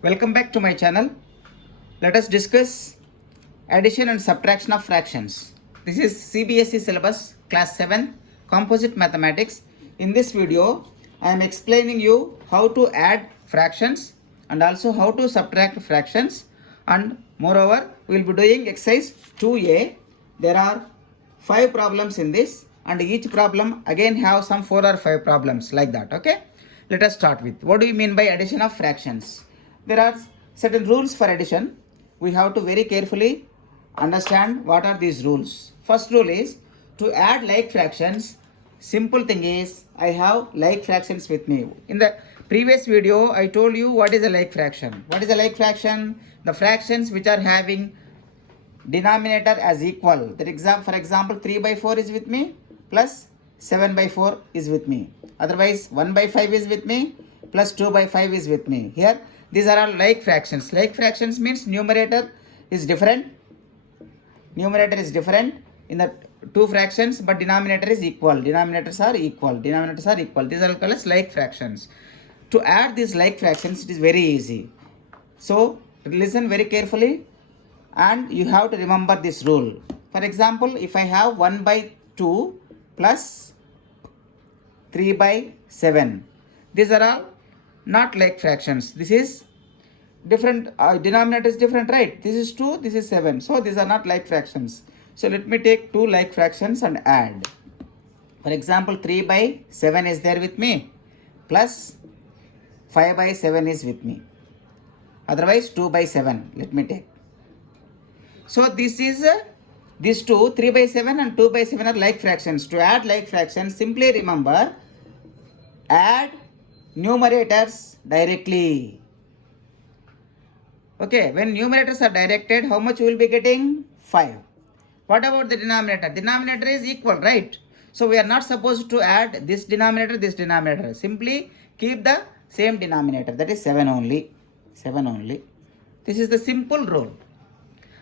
Welcome back to my channel. Let us discuss addition and subtraction of fractions. This is CBSE syllabus class 7 composite mathematics. In this video I am explaining you how to add fractions and also how to subtract fractions, and moreover we will be doing exercise 2a. There are 5 problems in this and each problem again have some 4 or 5 problems like that. Okay, let us start with what do you mean by addition of fractions. There are certain rules for addition. We have to very carefully understand what are these rules. First rule is to add like fractions. Simple thing is I have like fractions with me. In the previous video I told you what is a like fraction. What is a like fraction? The fractions which are having denominator as equal. For example 3 by 4 is with me plus 7 by 4 is with me. Otherwise 1 by 5 is with me plus 2 by 5 is with me. Here these are all like fractions. Like fractions means numerator is different. Numerator is different in the two fractions, but denominator is equal. Denominators are equal. Denominators are equal. These are called as like fractions. To add these like fractions, it is very easy. So listen very carefully and you have to remember this rule. For example, if I have 1 by 2 plus 3 by 7, these are all not like fractions. This is different, denominator is different, right? This is 2, this is 7. So these are not like fractions. So let me take two like fractions and add. For example, 3 by 7 is there with me plus 5 by 7 is with me. Otherwise 2 by 7 let me take. So this is these two, 3 by 7 and 2 by 7 are like fractions. To add like fractions, simply remember, add numerators directly. Okay, when numerators are directed, how much you will be getting? 5. What about the denominator? Denominator is equal, right? So we are not supposed to add this denominator. Simply keep the same denominator, that is 7 only. 7 only. This is the simple rule.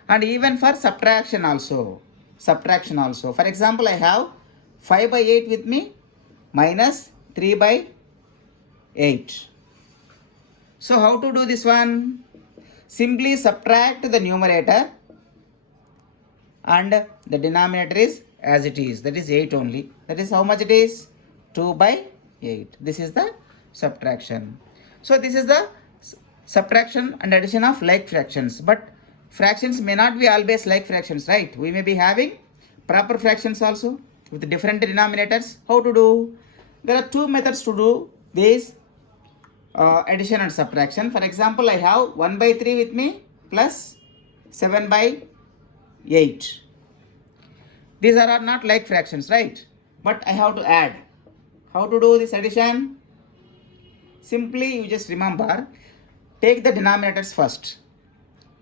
And even for subtraction also. For example, I have 5 by 8 with me minus 3 by 8. So how to do this one? Simply subtract the numerator and the denominator is as it is, that is 8 only. That is how much it is? 2 by 8. This is the subtraction. So this is the subtraction and addition of like fractions. But fractions may not be always like fractions, right? We may be having proper fractions also with different denominators. How to do? There are two methods to do this addition and subtraction. For example, I have 1 by 3 with me plus 7 by 8. These are not like fractions, right? But I have to add. How to do this addition? Simply you just remember, take the denominators first.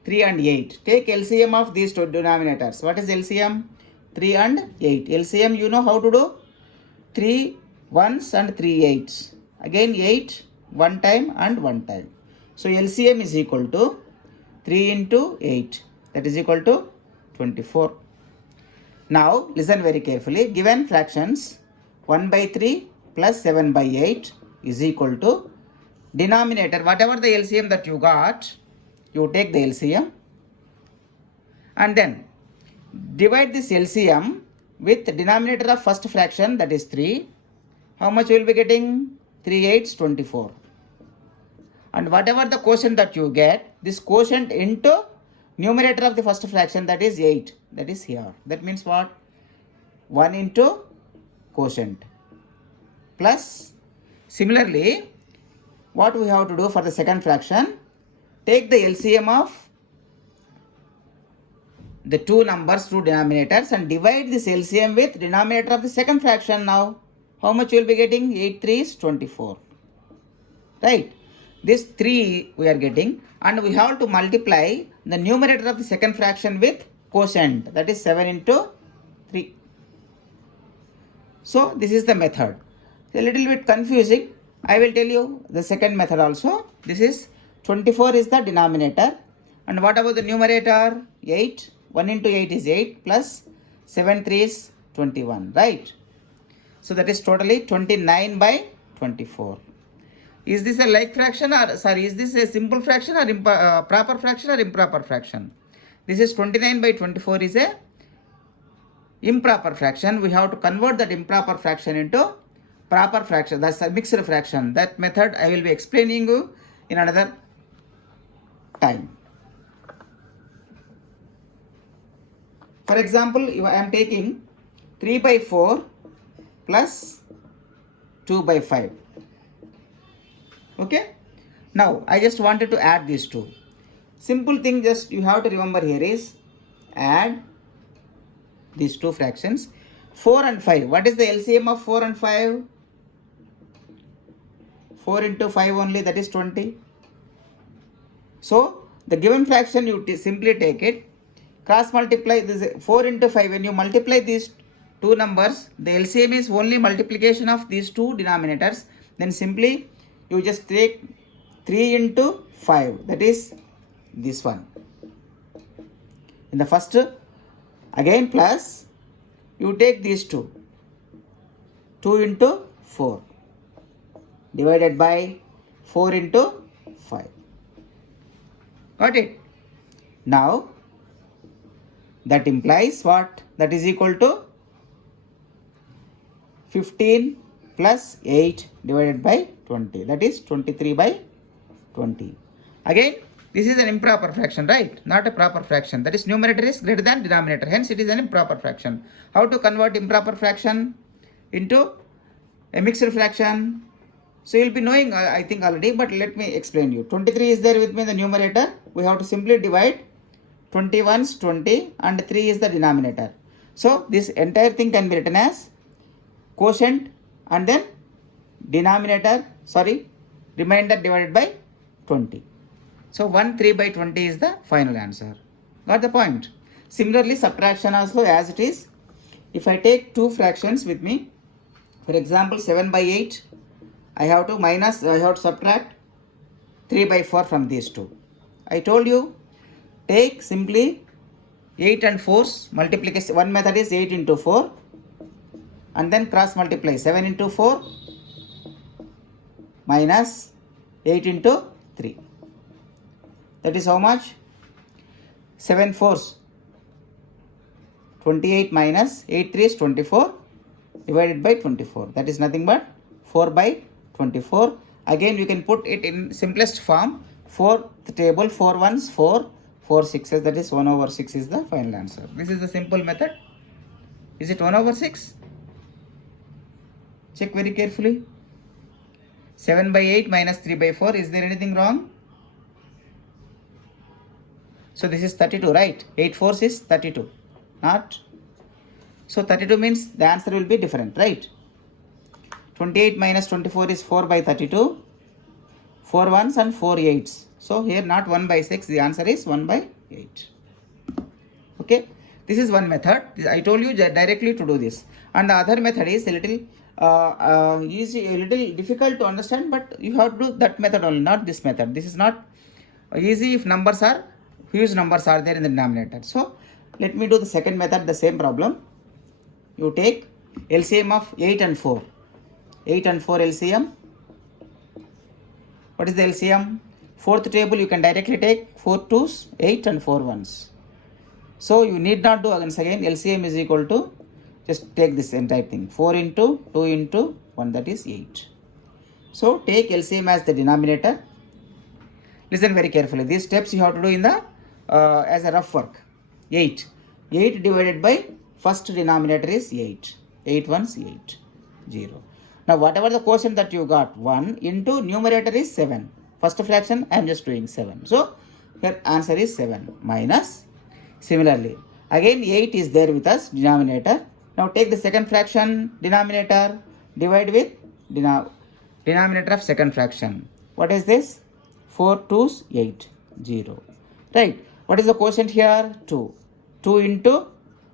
3 and 8. Take LCM of these two denominators. What is LCM? 3 and 8. LCM you know how to do? 3 1s and 3 8s. Again 8 one time and one time. So LCM is equal to 3 into 8. That is equal to 24. Now listen very carefully. Given fractions 1 by 3 plus 7 by 8 is equal to denominator. Whatever the LCM that you got, you take the LCM and then divide this LCM with the denominator of first fraction, that is 3. How much you will be getting? 3 8s 24. And whatever the quotient that you get, this quotient into numerator of the first fraction, that is 8. That is here. That means what? 1 into quotient. Plus, similarly, what we have to do for the second fraction? Take the LCM of the two numbers, two denominators, and divide this LCM with denominator of the second fraction now. How much you will be getting? 8 3 is 24. Right? This 3 we are getting, and we have to multiply the numerator of the second fraction with quotient, that is 7 into 3. So this is the method. It's a little bit confusing. I will tell you the second method also. This is 24 is the denominator, and what about the numerator? 8. 1 into 8 is 8 plus 7 3 is 21, right? So that is totally 29 by 24. Is this a like fraction or sorry, is this a simple fraction or proper fraction or improper fraction? This is 29 by 24 is a improper fraction. We have to convert that improper fraction into proper fraction. That's a mixed fraction. That method I will be explaining you in another time. For example, if I am taking 3 by 4 plus 2 by 5. Okay. Now I just wanted to add these two. Simple thing just you have to remember here is add these two fractions. 4 and 5. What is the LCM of 4 and 5? 4 into 5 only, that is 20. So the given fraction you simply take it, cross multiply this 4 into 5. When you multiply these two numbers, the LCM is only multiplication of these two denominators. Then simply you just take 3 into 5, that is this one. In the first, again plus, you take these two, 2 into 4 divided by 4 into 5. Got it? Now that implies what? That is equal to 15 plus 8 divided by 20. That is 23 by 20. Again, this is an improper fraction, right? Not a proper fraction. That is numerator is greater than denominator. Hence, it is an improper fraction. How to convert improper fraction into a mixed fraction? So, you will be knowing, I think already, but let me explain you. 23 is there with me in the numerator. We have to simply divide 21's 20 and 3 is the denominator. So, this entire thing can be written as quotient and then remainder divided by 20. So 1 3 by 20 is the final answer. Got the point? Similarly, subtraction also as it is. If I take two fractions with me, for example 7 by 8, I have to subtract 3 by 4 from these two. I told you, take simply 8 and 4's multiplication. One method is 8 into 4 and then cross multiply 7 into 4 minus 8 into 3. That is how much? 7 4's 28 minus 8 3 is 24 divided by 24. That is nothing but 4 by 24. Again you can put it in simplest form. 4th table, 4 1's 4, 4 6's, that is 1 over 6 is the final answer. This is the simple method. Is it 1 over 6? Check very carefully. 7 by 8 minus 3 by 4. Is there anything wrong? So this is 32, right? 8 4's is 32. Not? So 32 means the answer will be different, right? 28 minus 24 is 4 by 32. 4 1's and 4 8's. So here not 1 by 6. The answer is 1 by 8. Okay. This is one method. I told you directly to do this. And the other method is a little easy, a little difficult to understand, but you have to do that method only, not this method. This is not easy if huge numbers are there in the denominator. So let me do the second method, the same problem. You take LCM of 8 and 4. 8 and 4 LCM. What is the LCM? Fourth table you can directly take 4 2's, 8 and 4 1's. So you need not do again LCM is equal to, just take this entire thing, 4 into 2 into 1, that is 8. So take LCM as the denominator. Listen very carefully. These steps you have to do in the as a rough work. 8 divided by first denominator is 8. 8 1's 8. 0. Now whatever the quotient that you got, 1 into numerator is 7. First fraction I am just doing 7. So here answer is 7 minus. Similarly, again 8 is there with us, denominator. Now take the second fraction, denominator, divide with denominator of second fraction. What is this? 4 2's 8. 0. Right. What is the quotient here? 2. 2 into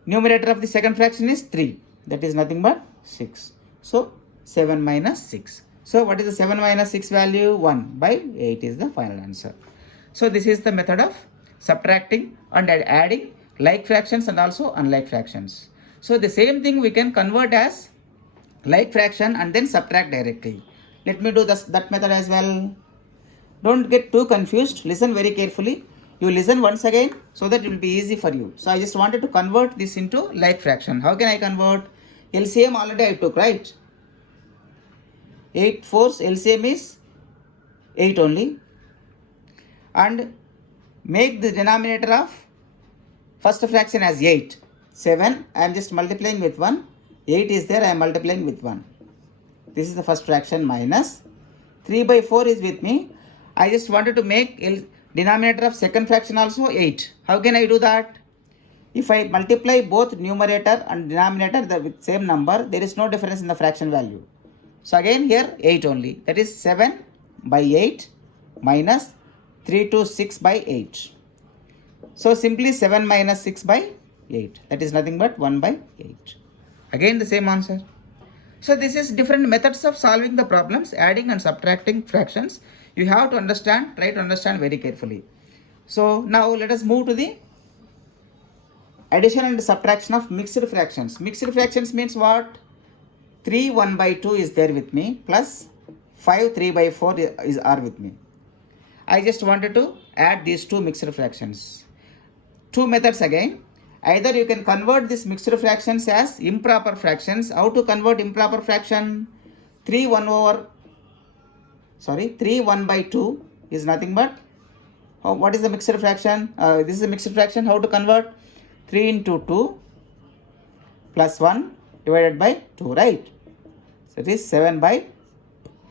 numerator of the second fraction is 3. That is nothing but 6. So 7 minus 6. So what is the 7 minus 6 value? 1 by 8 is the final answer. So this is the method of subtracting and adding like fractions and also unlike fractions. So the same thing we can convert as like fraction and then subtract directly. Let me do that method as well. Don't get too confused. Listen very carefully. You listen once again so that it will be easy for you. So I just wanted to convert this into like fraction. How can I convert? LCM already I took, right? 8 4's LCM is 8 only. And make the denominator of first fraction as 8. 7, I am just multiplying with 1. 8 is there, I am multiplying with 1. This is the first fraction minus 3 by 4 is with me. I just wanted to make denominator of second fraction also 8. How can I do that? If I multiply both numerator and denominator with same number, there is no difference in the fraction value. So again here 8 only. That is 7 by 8 minus 3 to 6 by 8. So simply 7 minus 6 by 8. That is nothing but 1 by 8. Again the same answer. So this is different methods of solving the problems, adding and subtracting fractions. You have to understand, try to understand very carefully. So now let us move to the addition and subtraction of mixed fractions. Mixed fractions means what? 3 1 by 2 is there with me plus 5 3 by 4 are with me. I just wanted to add these two mixed fractions. Two methods again. Either you can convert these mixed fractions as improper fractions. How to convert improper fraction? 3 1 by 2 is nothing but, what is the mixed fraction? This is a mixed fraction. How to convert? 3 into 2 plus 1 divided by 2, right? So it is 7 by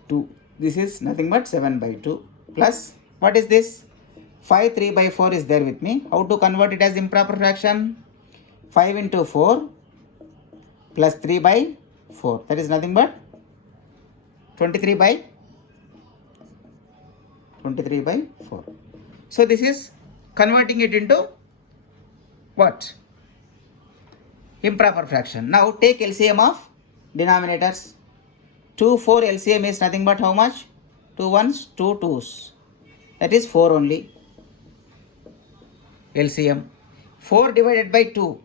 2. This is nothing but 7 by 2 plus, what is this? 5 3 by 4 is there with me. How to convert it as improper fraction? 5 into 4 plus 3 by 4. That is nothing but 23 by 4. So this is converting it into what? Improper fraction. Now take LCM of denominators. 2 4 LCM is nothing but how much? 2 1s, 2 2s. That is 4 only. LCM. 4 divided by 2.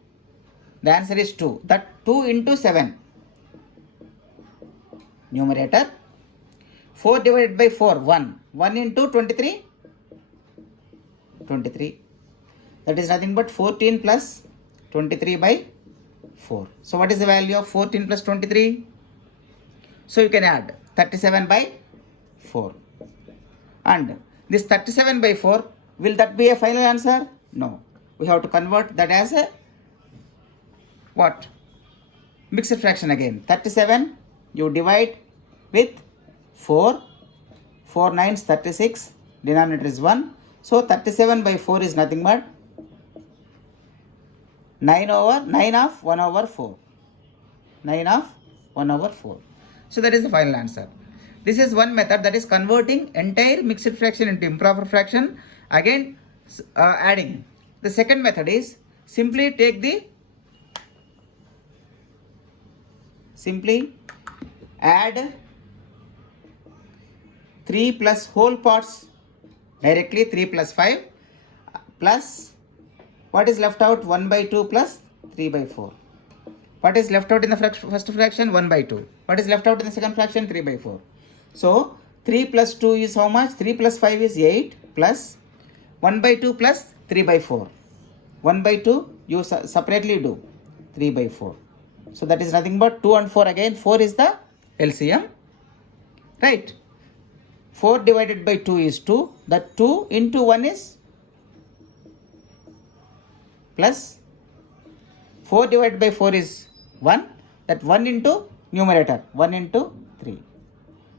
The answer is 2. That 2 into 7. Numerator. 4 divided by 4. 1. 1 into 23. 23. That is nothing but 14 plus 23 by 4. So what is the value of 14 plus 23? So you can add 37 by 4. And this 37 by 4, will that be a final answer? No. We have to convert that as a what? Mixed fraction again. 37 you divide with 4. 4 9s 36. Denominator is 1. So 37 by 4 is nothing but 9 of 1 over 4. 9 of 1 over 4. So that is the final answer. This is one method, that is converting entire mixed fraction into improper fraction. Again adding. The second method is simply add 3 plus whole parts directly, 3 plus 5 plus what is left out? 1 by 2 plus 3 by 4. What is left out in the first fraction? 1 by 2. What is left out in the second fraction? 3 by 4. So 3 plus 2 is how much? 3 plus 5 is 8 plus 1 by 2 plus 3 by 4. 1 by 2 you separately do 3 by 4. So that is nothing but 2 and 4 again. 4 is the LCM. Right. 4 divided by 2 is 2. That 2 into 1 is plus 4 divided by 4 is 1. That 1 into numerator. 1 into 3.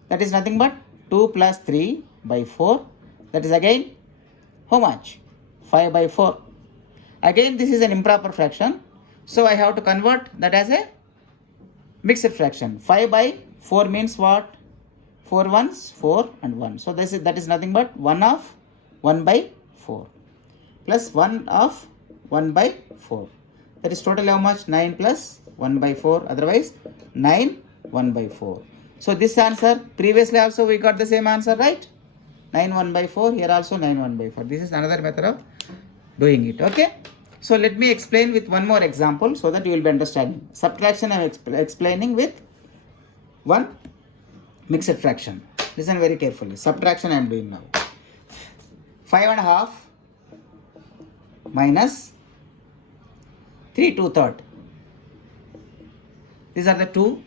That is nothing but 2 plus 3 by 4. That is again how much? 5 by 4. Again this is an improper fraction. So I have to convert that as a mixed fraction. 5 by 4 means what? 4 ones, 4 and 1. So that is nothing but 1 of 1 by 4 plus 1 of 1 by 4. That is total how much? 9 plus 1 by 4. Otherwise 9 1 by 4. So this answer, previously also we got the same answer, right? 9 1 by 4. Here also 9 1 by 4. This is another method of doing it. Okay. So let me explain with one more example so that you will be understanding. Subtraction I am explaining with one mixed fraction. Listen very carefully. Subtraction I am doing now. 5.5 minus 3 2/3. These are the two.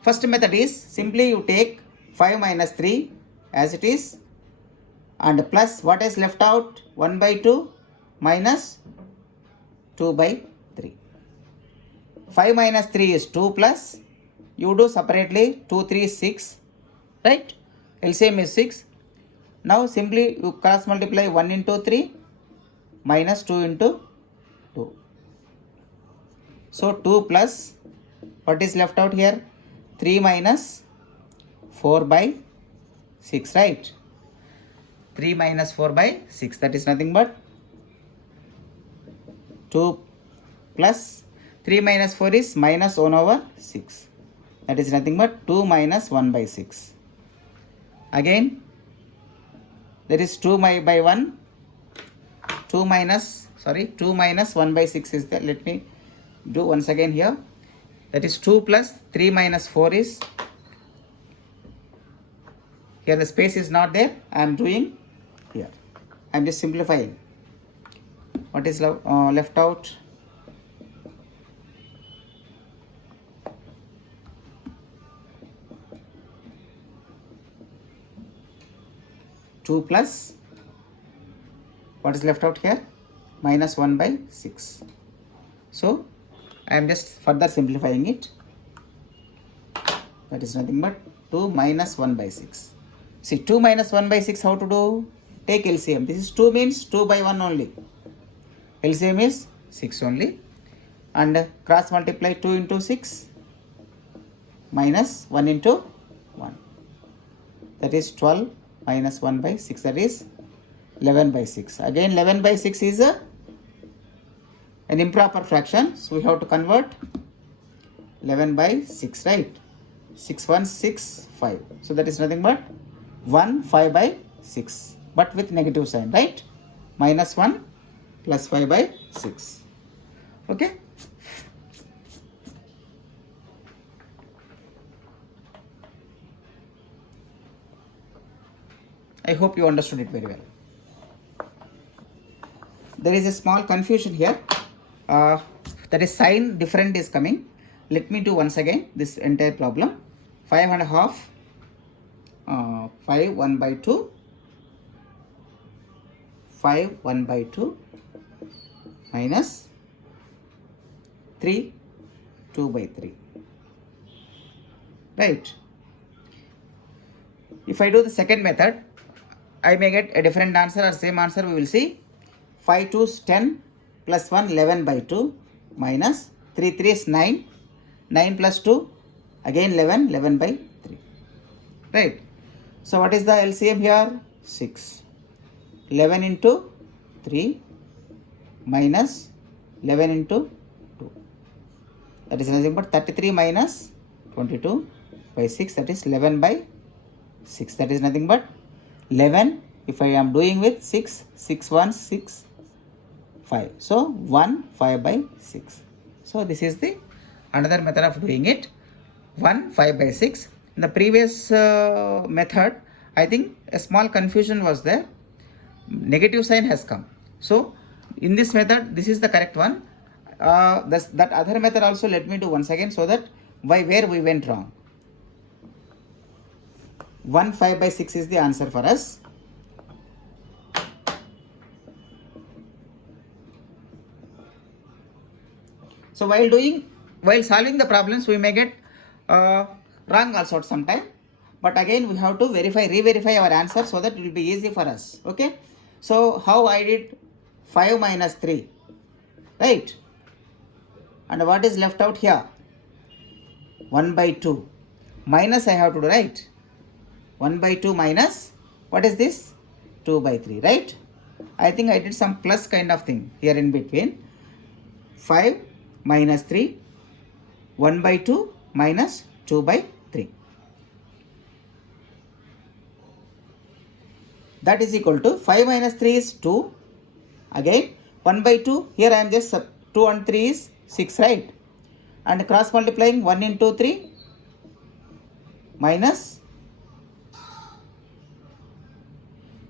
First method is simply you take 5 minus 3 as it is and plus what is left out, 1/2 minus 2/3. 5 minus 3 is 2 plus, you do separately, 2 3 is 6, right? LCM is 6. Now simply you cross multiply 1 into 3 minus 2 into 2. So 2 plus, what is left out here? 3 minus 4/6, right? 3 minus 4/6, that is nothing but 2 plus 3 minus 4 is minus 1/6. That is nothing but 2 minus 1/6. Again, there is 2 by 1. 2 minus 1/6 is there. Let me do once again here. That is 2 plus 3 minus 4 is, here the space is not there. I am doing here. I am just simplifying. What is left out? 2 plus, what is left out here? Minus 1/6. So I am just further simplifying it. That is nothing but 2 minus 1/6. See, 2 minus 1/6 how to do? Take LCM. This is 2 means 2 by 1 only. LCM is 6 only. And cross multiply 2 into 6 minus 1 into 1. That is 12 minus 1/6. That is 11/6. Again 11/6 is an improper fraction. So we have to convert 11/6, right? 6 1 6 5. So that is nothing but 1 5/6, but with negative sign, right? Minus 1 plus 5/6. Okay. I hope you understood it very well. There is a small confusion here. That is sign different is coming. Let me do once again this entire problem. 5.5, 5 1/2, 5 1/2 minus 3 2/3. Right. If I do the second method, I may get a different answer or same answer. We will see. 5 2 is 10 plus 1 11/2 minus 3 3 is 9. 9 plus 2 again 11/3. Right. So what is the LCM here? 6. 11 into 3 minus 11 into 2. That is nothing but 33 minus 22/6. That is 11/6. That is nothing but 11. If I am doing with 6, 6 1 6 5. So 1 5/6. So this is the another method of doing it. 1 5/6. In the previous method, I think a small confusion was there. Negative sign has come. So in this method, this is the correct one. That other method also let me do once again so that where we went wrong. 1 5/6 is the answer for us. So while solving the problems, we may get wrong also at some time. But again, we have to re-verify our answer so that it will be easy for us. Okay. So how I did 5 minus 3, right? And what is left out here? 1/2 minus I have to do, right? 1/2 minus, what is this? 2/3, right? I think I did some plus kind of thing here in between. 5 minus 3, 1/2 minus 2/3. That is equal to 5 minus 3 is 2. Again 1/2, here I am just 2 and 3 is 6, right? And cross multiplying 1 into 3 minus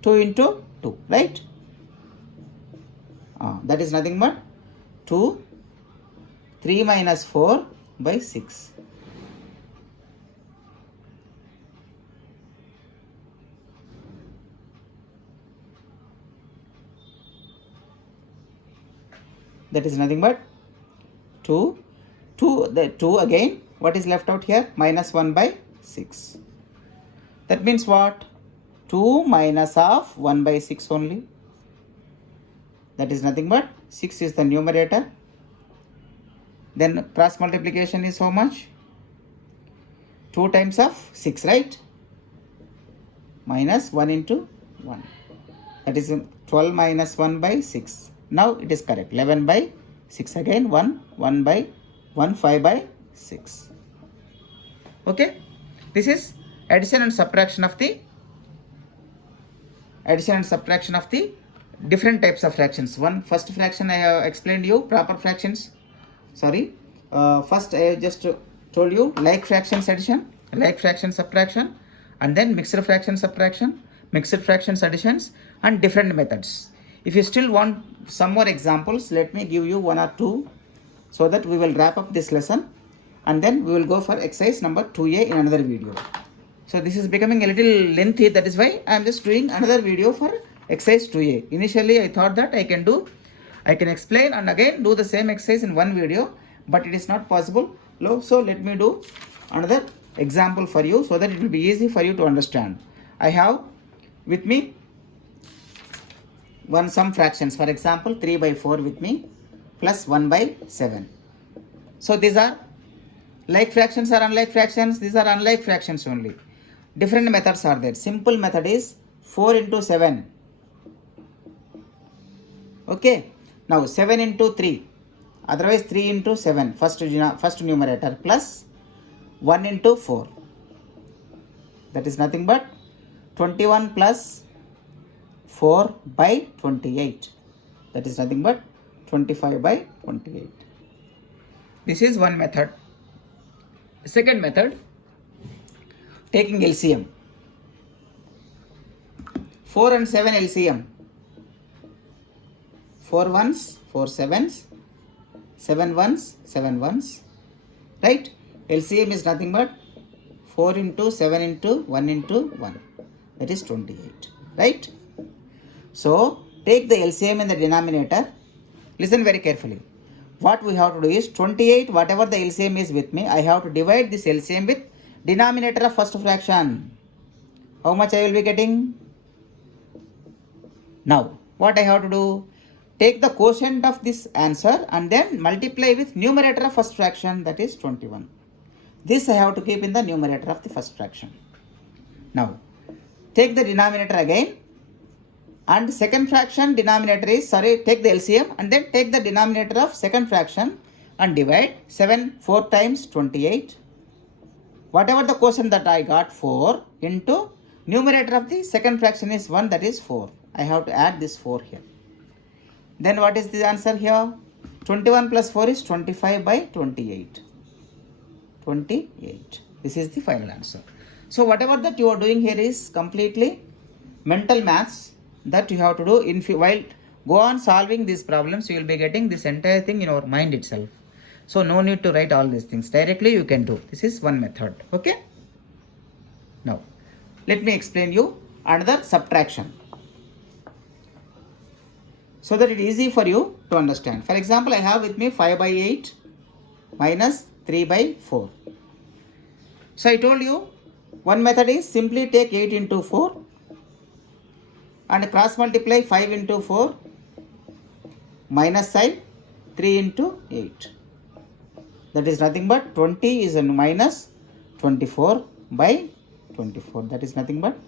2 into 2, right? That is nothing but 2, 3 minus 4 by 6. That is nothing but 2, the 2 again, what is left out here? Minus 1 by 6. That means what? 2 minus of 1 by 6 only. That is nothing but 6 is the numerator. Then cross multiplication is how much? 2 times of 6, right? Minus 1 into 1. That is 12 minus 1 by 6. Now it is correct. 11 by 6 again. 1 by 1, 5 by 6. Okay. This is addition and subtraction of the different types of fractions. First fraction I have explained you, proper fractions. First I just told you like fractions addition, like fraction subtraction, and then mixed fraction subtraction, mixed fractions additions, and different methods. If you still want some more examples, let me give you 1 or 2 so that we will wrap up this lesson, and then we will go for exercise number 2A in another video. So this is becoming a little lengthy, that is why I am just doing another video for exercise 2A. Initially I thought that I can explain and again do the same exercise in one video, but it is not possible. So let me do another example for you so that it will be easy for you to understand. I have with me some fractions, for example 3 by 4 with me, plus 1 by 7. So these are like fractions or unlike fractions? These are unlike fractions only. Different methods are there. Simple method is 4 into 7. Okay. Now 7 into 3. Otherwise 3 into 7. First numerator plus 1 into 4. That is nothing but 21 plus 4 by 28. That is nothing but 25 by 28. This is one method. Second method, taking LCM. 4 and 7 LCM. 4 ones, 4 sevens, 7 ones, 7 ones. Right? LCM is nothing but 4 into 7 into 1 into 1. That is 28. Right? So, take the LCM in the denominator. Listen very carefully. What we have to do is 28, whatever the LCM is with me, I have to divide this LCM with denominator of first fraction. How much I will be getting? Now, what I have to do? Take the quotient of this answer and then multiply with numerator of first fraction, that is 21. This I have to keep in the numerator of the first fraction. Now, take the denominator again. And second fraction denominator is, take the LCM and then take the denominator of second fraction and divide 7 4 times 28. Whatever the quotient that I got, 4 into numerator of the second fraction is 1, that is 4. I have to add this 4 here. Then what is the answer here? 21 plus 4 is 25 by 28. 28. This is the final answer. So whatever that you are doing here is completely mental maths that you have to do. While go on solving these problems, you will be getting this entire thing in your mind itself. So no need to write all these things. Directly you can do. This is one method. Okay. Now, let me explain you another subtraction, so that it is easy for you to understand. For example, I have with me 5 by 8 minus 3 by 4. So I told you one method is simply take 8 into 4 and cross multiply 5 into 4 minus side 3 into 8. That is nothing but 20 is a minus 24 by 24. That is nothing but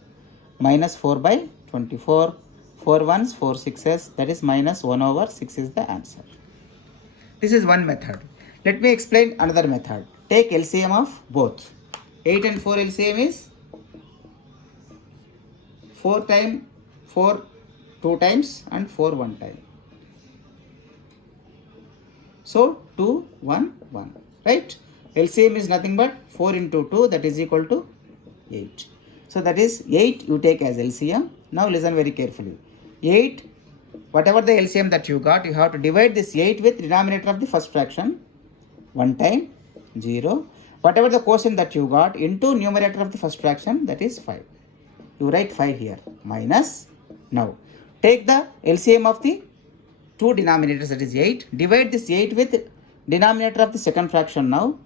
minus 4 by 24. 4 ones, 4 sixes, that is minus 1 over 6 is the answer. This is one method. Let me explain another method. Take LCM of both. 8 and 4 LCM is 4 2 times and 4 1 time. So 2 1 1, right? LCM is nothing but 4 into 2, that is equal to 8. So that is 8 you take as LCM. Now listen very carefully. 8, whatever the LCM that you got, you have to divide this 8 with denominator of the first fraction, 1 time 0. Whatever the quotient that you got into numerator of the first fraction, that is 5. You write 5 here, minus. Now take the LCM of the two denominators, that is 8. Divide this 8 with denominator of the second fraction now.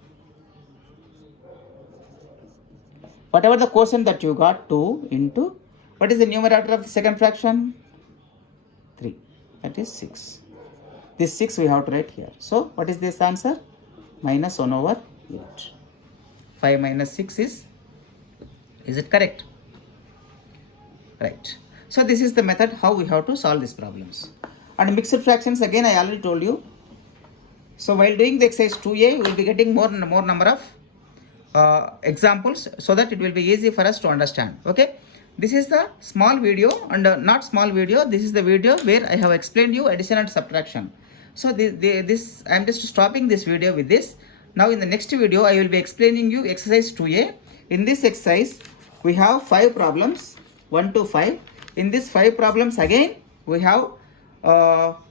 Whatever the quotient that you got, 2 into, what is the numerator of the second fraction? 3. That is 6. This 6 we have to write here. So what is this answer? Minus 1 over 8. 5 minus 6 is it correct? Right. So this is the method how we have to solve these problems. And mixed fractions, again I already told you. So while doing the exercise 2a, we will be getting more number of examples, so that it will be easy for us to understand. Okay, this is the small video, and not small video, this is the video where I have explained you addition and subtraction. So this I am just stopping this video with this. Now in the next video I will be explaining you exercise 2a. In this exercise we have 5 problems, 1 to 5. In these 5 problems again we have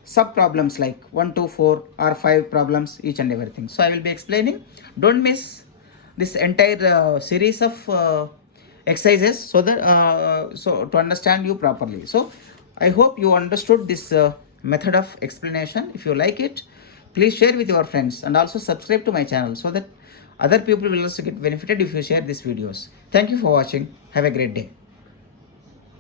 sub problems like 1 to 4 or 5 problems, each and everything. So I will be explaining. Don't miss this entire series of exercises, so that so to understand you properly. So I hope you understood this method of explanation. If you like it, please share with your friends, and also subscribe to my channel, so that other people will also get benefited if you share these videos. Thank you for watching. Have a great day.